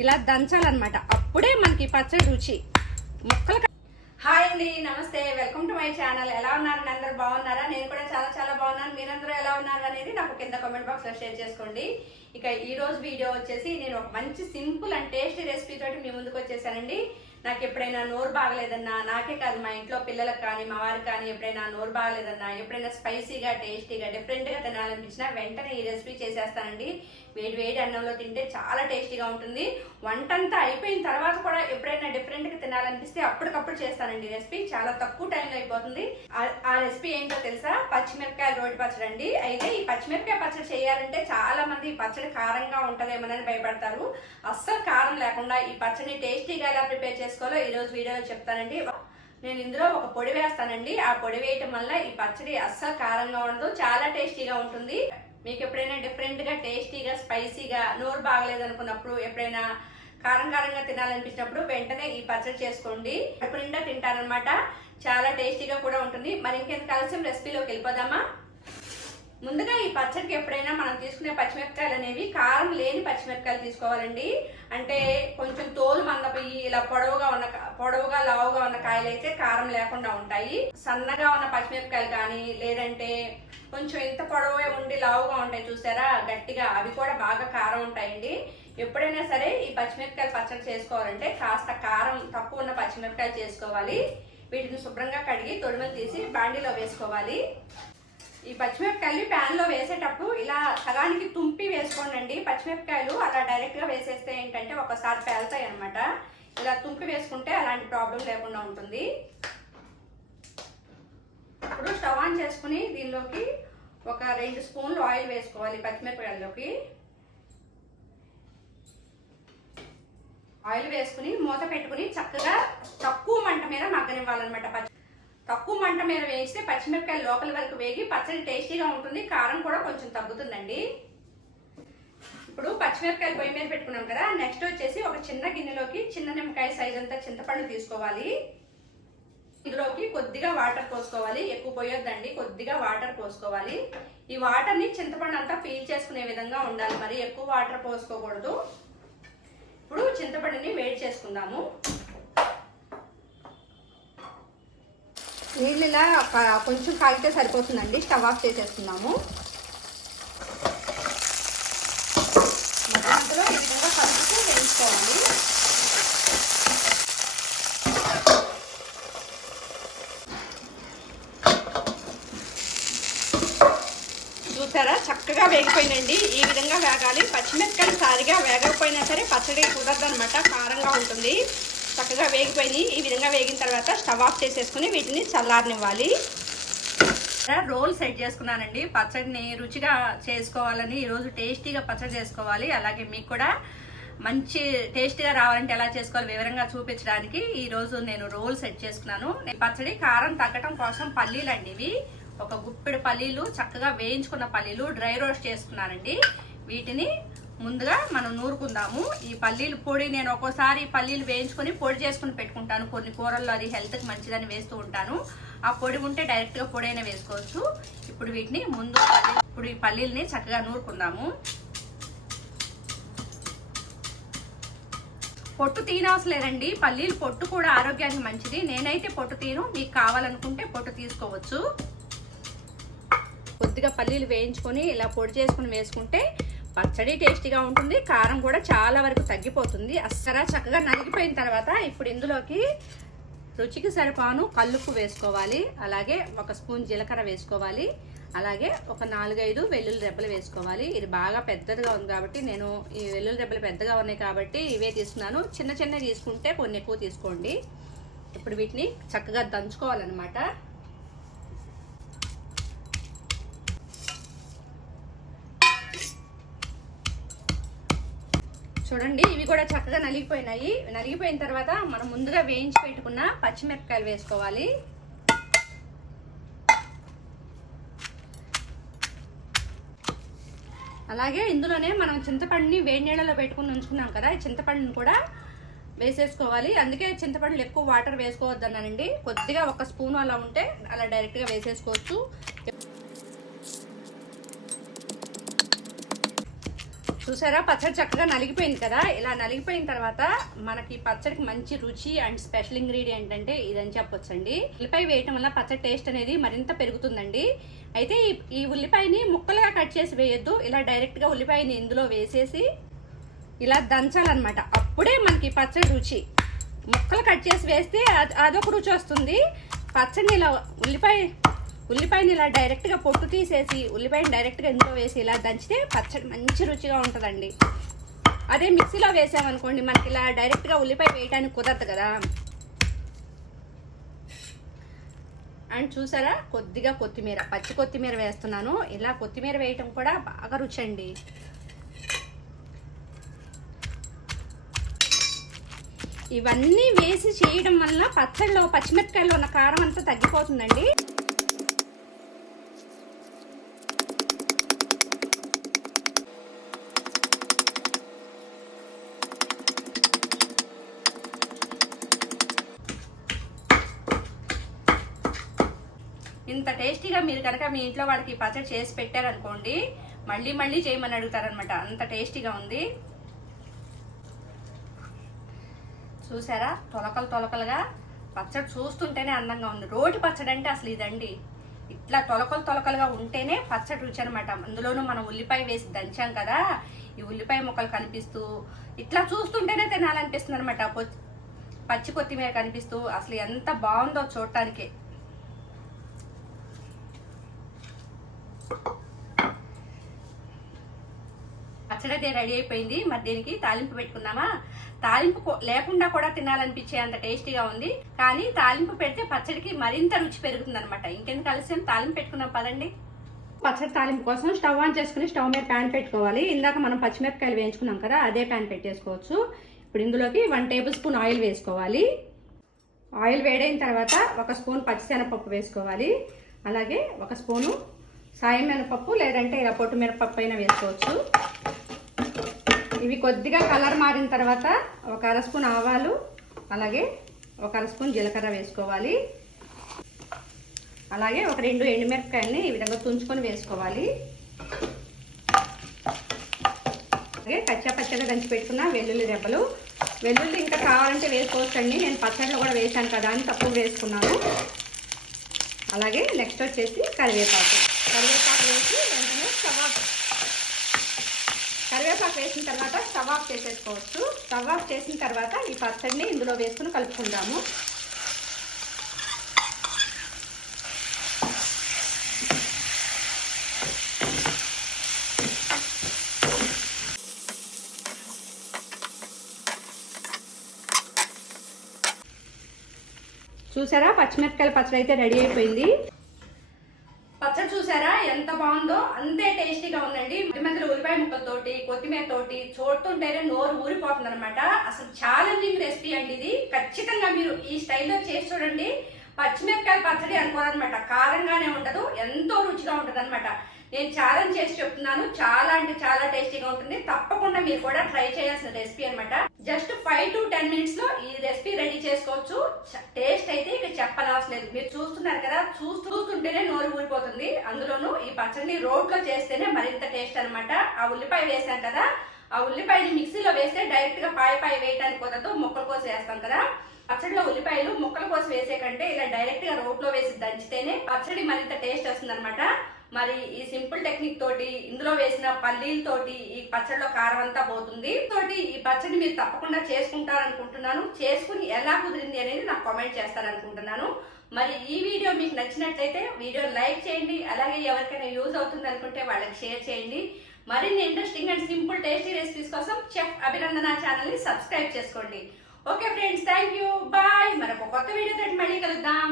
ఇలా దంచాలన్నమాట. అప్పుడే మనకి పచ్చడి రుచి. ముక్కలు హాయ్ అండి నమస్తే. Welcome to my channel. ఎలా ఉన్నారండి అందరూ బాగున్నారా? నేను కూడా చాలా చాలా బాగున్నాను. మీరందరూ ఎలా ఉన్నారు అనేది నాకు కింద కామెంట్ బాక్స్లో షేర్ చేసుకోండి. ఇక ఈ రోజు వీడియో వచ్చేసి నేను ఒక మంచి సింపుల్ అండ్ టేస్టీ రెసిపీ తోటి మీ ముందుకు వచ్చేసానండి. నాకు ఎప్పుడైనా నోరు బాగలేదన్నా నాకే కాదు మా ఇంట్లో పిల్లలకు కానీ మా వారికి కానీ ఎప్పుడైనా నోరు బాగలేదన్నా ఎప్పుడైనా స్పైసీగా టేస్టీగా డిఫరెంట్గా తినాలనిపించినా వెంటనే ఈ రెసిపీ చేసేస్తానండి. వేడి వేడి అన్నంలో తింటే చాలా టేస్టీగా ఉంటుంది. వంట అంతా అయిపోయిన తర్వాత కూడా ఎప్పుడైనా డిఫరెంట్గా తినాలనిపిస్తే అప్పటికప్పుడు చేస్తానండి రెసిపీ. చాలా తక్కువ టైంలో అయిపోతుంది. ఆ- రెసిపీ ఏంటో తెలుసా? పచ్చిమిరపకాయ రోటి పచ్చడి అండి. అయితే ఈ పచ్చిమిరపకాయ పచ్చడి చేయాలంటే చాలా మంది ఈ పచ్చడి కారంగా ఉంటుందేమోనని భయపడతారు. అస్సలు కారం లేకుండా ఈ పచ్చడిని టేస్టీగా ఎలా ప్రిపేర్ చేసుకోవాలో ఈరోజు వీడియోలో చెప్తానండి. నేను ఇందులో ఒక పొడి వేస్తానండి. ఆ పొడి వేయటం వల్ల ఈ పచ్చడి అస్సలు కారంగా ఉండదు చాలా టేస్టీగా ఉంటుంది. మీకు ఎప్పుడైనా డిఫరెంట్గా టేస్టీగా స్పైసీగా నోరు బాగలేదు అనుకున్నప్పుడు ఎప్పుడైనా కారం కారంగా తినాలనిపించినప్పుడు వెంటనే ఈ పచ్చడి చేసుకోండి. కడుపు నిండా తింటారనమాట. చాలా టేస్టీగా కూడా ఉంటుంది. మరి ఇంకెంత కలిసి రెసిపీలోకి వెళ్ళిపోదామా? ముందుగా ఈ పచ్చడికి ఎప్పుడైనా మనం తీసుకునే పచ్చిమిరపకాయలు అనేవి కారం లేని పచ్చిమిరపకాయలు తీసుకోవాలండి. అంటే కొంచెం తోలు మందపోయి ఇలా పొడవుగా ఉన్న పొడవుగా లావుగా ఉన్న కాయలు అయితే కారం లేకుండా ఉంటాయి. సన్నగా ఉన్న పచ్చిమిరపకాయలు కానీ లేదంటే కొంచెం ఇంత పొడవే ఉండి లావుగా ఉంటాయి చూసారా గట్టిగా అవి కూడా బాగా కారం ఉంటాయండి. ఎప్పుడైనా సరే ఈ పచ్చిమిరపకాయలు పచ్చడి చేసుకోవాలంటే కాస్త కారం తక్కువ ఉన్న పచ్చిమిరపకాయలు చేసుకోవాలి. వీటిని శుభ్రంగా కడిగి తొడిమలు తీసి బాండీలో వేసుకోవాలి. ఈ పచ్చిమిరపకాయలు ప్యాన్లో వేసేటప్పుడు ఇలా సగానికి తుంపి వేసుకోనండి. పచ్చిమిరపకాయలు అలా డైరెక్ట్గా వేసేస్తే ఏంటంటే ఒకసారి పేలుతాయి అనమాట ఇలా తుంపి వేసుకుంటే అలాంటి ప్రాబ్లం లేకుండా ఉంటుంది. ఇప్పుడు స్టవ్ ఆన్ చేసుకుని దీనిలోకి ఒక రెండు స్పూన్లు ఆయిల్ వేసుకోవాలి పచ్చిమిరపకాయల్లోకి. ఆయిల్ వేసుకుని మూత పెట్టుకుని చక్కగా తక్కువ మంట మీద మగ్గనివ్వాలన్నమాట పచ్చి మంట మీద వేస్తే పచ్చిమిరపకాయలు లోపల వరకు వేగి పచ్చడి టేస్టీగా ఉంటుంది. కారం కూడా కొంచెం తగ్గుతుందండి. ఇప్పుడు పచ్చిమిరపకాయలు పొయ్యి మీద పెట్టుకున్నాం కదా. నెక్స్ట్ వచ్చేసి ఒక చిన్న గిన్నెలోకి చిన్న నిమ్మకాయ సైజ్ అంతా చింతపండు తీసుకోవాలి. ఇందులోకి కొద్దిగా వాటర్ పోసుకోవాలి. ఎక్కువ పోయొద్దండి. కొద్దిగా వాటర్ పోసుకోవాలి. ఈ వాటర్ని చింతపండు అంతా పీల్ చేసుకునే విధంగా ఉండాలి. మరి ఎక్కువ వాటర్ పోసుకోకూడదు. ఇప్పుడు చింతపండుని వేడి చేసుకుందాము. నీళ్ళు ఇలా కొంచెం కాగితే సరిపోతుందండి. Stove off చేసేస్తున్నాము. మధ్యాహ్నంలో ఈ విధంగా కలుపుతూ వేయించుకోవాలి చూసారా? చక్కగా వేగిపోయిందండి. ఈ విధంగా వేగాలి. పచ్చిమిరపకాయలు సారిగా వేగకపోయినా సరే పచ్చడి కుదరదు అనమాట కారంగా ఉంటుంది. చక్కగా వేగిపోయినాయి. ఈ విధంగా వేగిన తర్వాత స్టవ్ ఆఫ్ చేసేసుకుని వీటిని చల్లారనివ్వాలి. రోల్ సెట్ చేసుకున్నానండి. పచ్చడిని రుచిగా చేసుకోవాలని ఈరోజు టేస్టీగా పచ్చడి చేసుకోవాలి. అలాగే మీకు కూడా మంచి టేస్టీగా రావాలంటే ఎలా చేసుకోవాలి వివరంగా చూపించడానికి ఈరోజు నేను రోల్ సెట్ చేసుకున్నాను. నేను పచ్చడి కారం తగ్గటం కోసం పల్లీలు అండి ఇవి. ఒక గుప్పెడు పల్లీలు చక్కగా వేయించుకున్న పల్లీలు డ్రై రోస్ట్ చేసుకున్నానండి. వీటిని ముందుగా మనం నూరుకుందాము. ఈ పల్లీలు పొడి నేను ఒక్కోసారి పల్లీలు వేయించుకొని పొడి చేసుకుని పెట్టుకుంటాను. కొన్ని కూరల్లో అది హెల్త్కి మంచిదని వేస్తూ ఉంటాను. ఆ పొడి ఉంటే డైరెక్ట్గా పొడి అయినా వేసుకోవచ్చు. ఇప్పుడు వీటిని ముందు ఇప్పుడు ఈ పల్లీలని చక్కగా నూరుకుందాము. పొట్టు తీనవసరం లేదండి. పల్లీలు పొట్టు కూడా ఆరోగ్యానికి మంచిది. నేనైతే పొట్టు తీను మీకు కావాలనుకుంటే పొట్టు తీసుకోవచ్చు. కొద్దిగా పల్లీలు వేయించుకొని ఇలా పొడి చేసుకుని వేసుకుంటే పచ్చడి టేస్టీగా ఉంటుంది కారం కూడా చాలా వరకు తగ్గిపోతుంది. అస్సరా చక్కగా నలిగిపోయిన తర్వాత ఇప్పుడు ఇందులోకి రుచికి సరిపాను కల్లుప్పు వేసుకోవాలి. అలాగే ఒక స్పూన్ జీలకర్ర వేసుకోవాలి. అలాగే ఒక నాలుగైదు వెల్లుల్లి రెబ్బలు వేసుకోవాలి. ఇది బాగా పెద్దదిగా ఉంది కాబట్టి నేను ఈ వెల్లుల్లి రెబ్బలు పెద్దగా ఉన్నాయి కాబట్టి ఇవే తీసుకున్నాను చిన్న చిన్న తీసుకుంటే కొన్ని ఎక్కువ తీసుకోండి. ఇప్పుడు వీటిని చక్కగా దంచుకోవాలన్నమాట. చూడండి ఇవి కూడా చక్కగా నలిగిపోయినాయి. నలిగిపోయిన తర్వాత మనం ముందుగా వేయించి పెట్టుకున్న పచ్చిమిరపకాయలు వేసుకోవాలి. అలాగే ఇందులోనే మనం చింతపండుని వేడి నీళ్ళలో పెట్టుకుని ఉంచుకున్నాం కదా ఈ చింతపండుని కూడా వేసేసుకోవాలి. అందుకే చింతపండులు ఎక్కువ వాటర్ వేసుకోవద్దన్నానండి. కొద్దిగా ఒక స్పూన్ అలా ఉంటే అలా డైరెక్ట్గా వేసేసుకోవచ్చు. చూసారా? పచ్చడి చక్కగా నలిగిపోయింది కదా? ఇలా నలిగిపోయిన తర్వాత మనకి పచ్చడికి మంచి రుచి అండ్ స్పెషల్ ఇంగ్రీడియంట్ అంటే ఇదని చెప్పొచ్చండి. ఉల్లిపాయ వేయటం వల్ల పచ్చడి టేస్ట్ అనేది మరింత పెరుగుతుందండి. అయితే ఈ- ఈ ఉల్లిపాయని ముక్కలుగా కట్ చేసి వేయొద్దు. ఇలా డైరెక్ట్గా ఉల్లిపాయని ఇందులో వేసేసి ఇలా దంచాలన్నమాట. అప్పుడే మనకి పచ్చడి రుచి. ముక్కలు కట్ చేసి వేస్తే అది- అదొక రుచి వస్తుంది. పచ్చడిని ఇలా ఉల్లిపాయ ఉల్లిపాయని ఇలా డైరెక్ట్గా పొట్టు తీసేసి ఉల్లిపాయని డైరెక్ట్గా ఇందులో వేసి ఇలా దంచితే పచ్చడి మంచి రుచిగా ఉంటుందండి. అదే మిక్సీలో వేసామనుకోండి మనకి ఇలా డైరెక్ట్గా ఉల్లిపాయ వేయడానికి కుదరదు కదా. అండ్ చూసారా? కొద్దిగా కొత్తిమీర పచ్చి కొత్తిమీర వేస్తున్నాను. ఇలా కొత్తిమీర వేయటం కూడా బాగా రుచి అండి ఇవన్నీ వేసి చేయడం వల్ల పచ్చడిలో పచ్చిమిరపకాయలో ఉన్న కారం అంతా తగ్గిపోతుందండి ఇంత టేస్టీగా మీరు కనుక మీ ఇంట్లో వాళ్ళకి పచ్చడి చేసి పెట్టారనుకోండి మళ్ళీ మళ్ళీ చేయమని అడుగుతారనమాట అంత టేస్టీగా ఉంది. చూసారా? తొలకలు తొలకలుగా పచ్చడి చూస్తుంటేనే అందంగా ఉంది. రోటి పచ్చడి అంటే అసలు ఇదండి. ఇట్లా తొలకలు తొలకలుగా ఉంటేనే పచ్చడి రుచి అనమాట అందులోనూ మనం ఉల్లిపాయ వేసి దంచాం కదా ఈ ఉల్లిపాయ ముక్కలు కనిపిస్తూ ఇట్లా చూస్తుంటేనే తినాలనిపిస్తుంది అనమాట పచ్చి కొత్తిమీర కనిపిస్తూ అసలు ఎంత బాగుందో చూడటానికి. పచ్చడి అయితే రెడీ అయిపోయింది. మరి దీనికి తాలింపు పెట్టుకుందామా? తాలింపు లేకుండా కూడా తినాలనిపించే అంత టేస్టీగా ఉంది. కానీ తాలింపు పెడితే పచ్చడికి మరింత రుచి పెరుగుతుంది అనమాట ఇంకెందుకు కలిసి తాలింపు పెట్టుకుందాం పదండి. పచ్చడి తాలింపు కోసం స్టవ్ ఆన్ చేసుకుని స్టవ్ మీద ప్యాన్ పెట్టుకోవాలి. ఇందాక మనం పచ్చిమిరపకాయలు వేయించుకున్నాం కదా అదే ప్యాన్ పెట్టేసుకోవచ్చు. ఇప్పుడు ఇందులోకి వన్ టేబుల్ స్పూన్ ఆయిల్ వేసుకోవాలి. ఆయిల్ వేడైన తర్వాత ఒక స్పూన్ పచ్చిశనగపప్పు వేసుకోవాలి. అలాగే ఒక స్పూను సాయం మినపప్పు లేదంటే ఇలా పొట్టు మినపప్పు అయినా వేసుకోవచ్చు. ఇవి కొద్దిగా కలర్ మారిన తర్వాత ఒక అర స్పూన్ ఆవాలు అలాగే ఒక అర స్పూన్ జీలకర్ర వేసుకోవాలి. అలాగే ఒక రెండు ఎండుమిరపకాయలని ఈ విధంగా తుంచుకొని వేసుకోవాలి. అలాగే కచ్చా పచ్చగా దంచి పెట్టుకున్న వెల్లుల్లి రెబ్బలు. వెల్లుల్లి ఇంకా కావాలంటే వేసుకోవచ్చండి. నేను పచ్చడిలో కూడా వేసాను కదా అని తక్కువ వేసుకున్నాను. అలాగే నెక్స్ట్ వచ్చేసి కరివేపాకు. కరివేపాకు వేసి వెంటనే కబాబ్ కరివేపాకు వేసిన తర్వాత స్టవ్ ఆఫ్ చేసేసుకోవచ్చు. స్టవ్ ఆఫ్ చేసిన తర్వాత ఈ పచ్చడిని ఇందులో వేసుకుని కలుపుకుందాము. చూసారా? పచ్చిమిరపకాయల పచ్చడి అయితే రెడీ అయిపోయింది. పచ్చడి చూసారా? ఎంత బాగుందో? అంతే టేస్టీగా ఉంది. ఉల్లిపాయ ముక్కలతోటి కొత్తిమీర తోటి చూడుతుంటేనే నోరు ఊరిపోతుంది అనమాట అసలు ఛాలెంజింగ్ రెసిపీ అండి ఇది. ఖచ్చితంగా మీరు ఈ స్టైల్లో చేసి చూడండి. పచ్చిమిరపకాయ పచ్చడి అనుకోరనమాట కారంగానే ఉండదు ఎంతో రుచిగా ఉంటుంది అనమాట నేను ఛాలెంజ్ చేసి చెప్తున్నాను. చాలా అంటే చాలా టేస్టీగా ఉంటుంది. తప్పకుండా మీరు కూడా ట్రై చేయాల్సిన రెసిపీ అనమాట జస్ట్ ఫైవ్ టు టెన్ మినిట్స్లో ఈ రెసిపీ రెడీ చేసుకోవచ్చు. టేస్ట్ అయితే ఇక చెప్పనవసరం లేదు. మీరు చూస్తున్నారు కదా చూస్తూ చూస్తుంటేనే నోరు ఊరిపోతుంది. అందులోనూ ఈ పచ్చడిని రోట్లో చేస్తేనే మరింత టేస్ట్ అనమాట ఆ ఉల్లిపాయ వేసాం కదా ఆ ఉల్లిపాయని మిక్సీలో వేస్తే డైరెక్ట్గా పాయ పాయ వేయడానికి కుదరదు. ముక్కల కోసం వేస్తాం కదా. పచ్చడిలో ఉల్లిపాయలు ముక్కల కోసం వేసే కంటే ఇలా డైరెక్ట్గా రోట్లో వేసి దంచితేనే పచ్చడి మరింత టేస్ట్ వస్తుంది అనమాట మరి ఈ సింపుల్ టెక్నిక్ తోటి ఇందులో వేసిన పల్లీలతోటి ఈ పచ్చడిలో కారం అంతా పోతుంది. తోటి ఈ పచ్చడి మీరు తప్పకుండా చేసుకుంటారనుకుంటున్నాను. చేసుకుని ఎలా కుదిరింది అనేది నాకు కామెంట్ చేస్తారనుకుంటున్నాను. మరి ఈ వీడియో మీకు నచ్చినట్లయితే వీడియో లైక్ చేయండి. అలాగే ఎవరికైనా యూజ్ అవుతుంది అనుకుంటే వాళ్ళకి షేర్ చేయండి. మరిన్ని interesting and simple tasty recipes కోసం చెఫ్ అభినందన ఛానల్ని సబ్స్క్రైబ్ చేసుకోండి. Okay friends thank you bye. మరొక కొత్త వీడియో తోటి మళ్ళీ కలుద్దాం.